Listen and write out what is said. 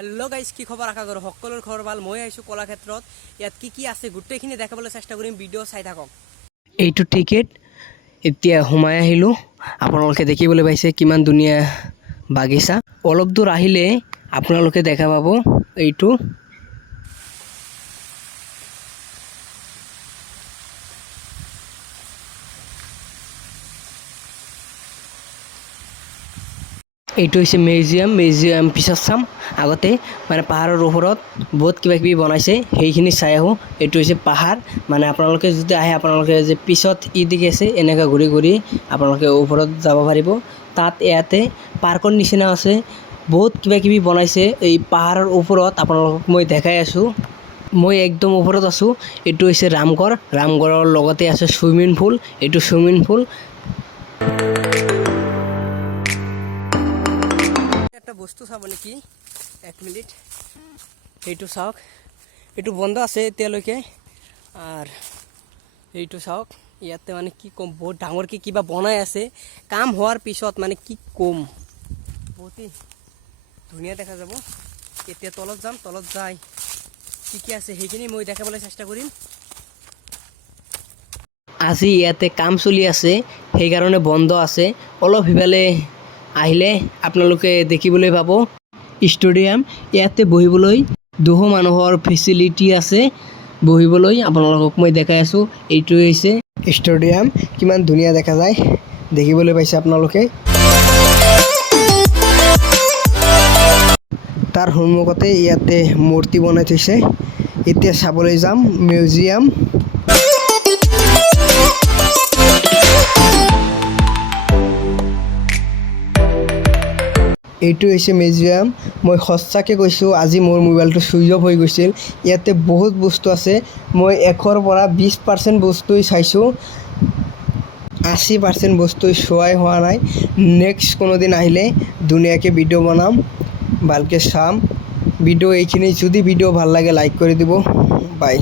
hello guys की खबर आशा करो सकलोर खबर ভাল মই আইছো কলাক্ষেত্ৰত ইয়াত কি আছে গোটেইখিনি দেখাবলৈ চেষ্টা কৰিম ভিডিও চাই থাকক এইটো টিকেট এতিয়া সোমাই আহিলো আপোনালোকে দেখিবলৈ পাইছে কিমান ধুনীয়া বাগিচা অলপ দূৰ আহিলে আপোনালোকে দেখা পাব এইটো এইটো হৈছে মিউজিয়াম পিছত চাম আগতে মানে পাহাৰৰ ওপৰত বহুত কিবা কিবি বনাইছে সেইখিনি চাই আহো এইটো হৈছে পাহাৰ মানে আপোনালোকে যদি আহে আপোনালোকে যে পিছত দিকে আছে এনেকা ঘূৰি ঘূৰি আপোনালোকে ওপৰত যাব পাৰিব তাত ইয়াতে পাৰ্কৰ নিচিনা আছে বহুত কিবা কিবি বনাইছে এই পাহাৰৰ ওপৰত আপোনালোকক মই দেখাই আছো মই একদম ওপৰত আছো এইটো হৈছে ৰামগড়ৰ লগতে আছে সুইমিং পুল এইটো সুইমিং পুল একটা বস্তু চাব নেকি এক মিনিট এইটো চাওক এইটো বন্ধ আছে এতিয়ালৈকে আর এইটো চাওক ইয়াতে মানে কি কম বহুত ডাঙৰ কি কিবা বনাই আছে কাম হোৱাৰ পিছত মানে কি কম বহুতই ধুনীয়া দেখা যাব এতিয়া তলত যাম তলত যাই কি আছে সেইখিনি মই দেখাবলৈ চেষ্টা কৰিম আজি ইয়াতে কাম চলি আছে সেইকাৰণে বন্ধ আছে অলপ হিফালে আহিলে আপোনালোকে দেখিবলৈ পাব ষ্টেডিয়াম ইয়াতে বহিবলৈ দুহ মানুহৰ ফেচিলিটি আছে বহিবলৈ আপোনালোকক মই দেখাই আছো এইটো হৈছে ষ্টেডিয়াম কিমান ধুনীয়া দেখা যায় দেখিবলৈ পাইছে আপোনালোকে তাৰ সন্মুখতে ইয়াতে মূৰ্তি বনাই থৈছে এতিয়া চাবলৈ যাম মিউজিয়াম এইটো হৈছে মিউজিয়াম মই সঁচাকৈ কৈছোঁ আজি মোৰ মোবাইলটো ছুইচ অফ হৈ গৈছিল ইয়াতে বহুত বস্তু আছে মই 1ৰ পৰা 20% বস্তুই চাইছোঁ 80% বস্তু চোৱাই হোৱা নাই নেক্সট কোনোদিন আহিলে ধুনীয়াকৈ ভিডিঅ' বনাম ভালকৈ চাম ভিডিঅ' এইখিনি যদি ভিডিঅ' ভাল লাগে লাইক কৰি দিব বাই